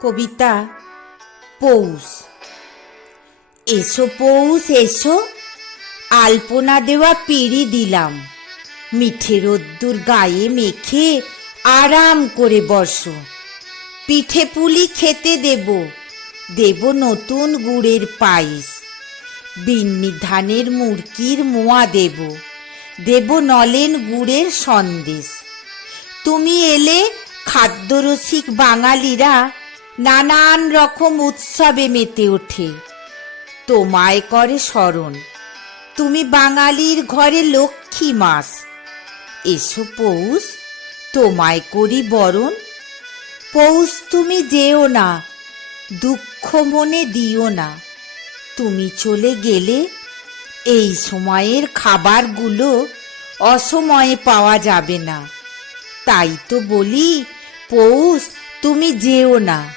কবিতা, পৌষ। এসো পৌষ, এসো। আলপনা দেওয়া পিড়ি দিলাম। মিঠে রোদ্দুর গায়ে মেখে আরাম করে বসো। পিঠে পুলি খেতে দেব দেব নতুন গুড়ের পায়েস। বিন্নি ধানের মুরকির মোয়া দেব দেব নলেন গুড়ের সন্দেশ। তুমি এলে খাদ্যরসিক বাঙালিরা নানান রকম উৎসবে মেতে ওঠে। তোমায় করে স্মরণ, তুমি বাঙালির ঘরে লক্ষ্মী মাস। এসো পৌষ, তোমায় করি বরণ। পৌষ তুমি যেও না, দুঃখ মনে দিও না। তুমি চলে গেলে এই সময়ের খাবারগুলো অসময়ে পাওয়া যাবে না। তাই তো বলি, পৌষ তুমি যেও না।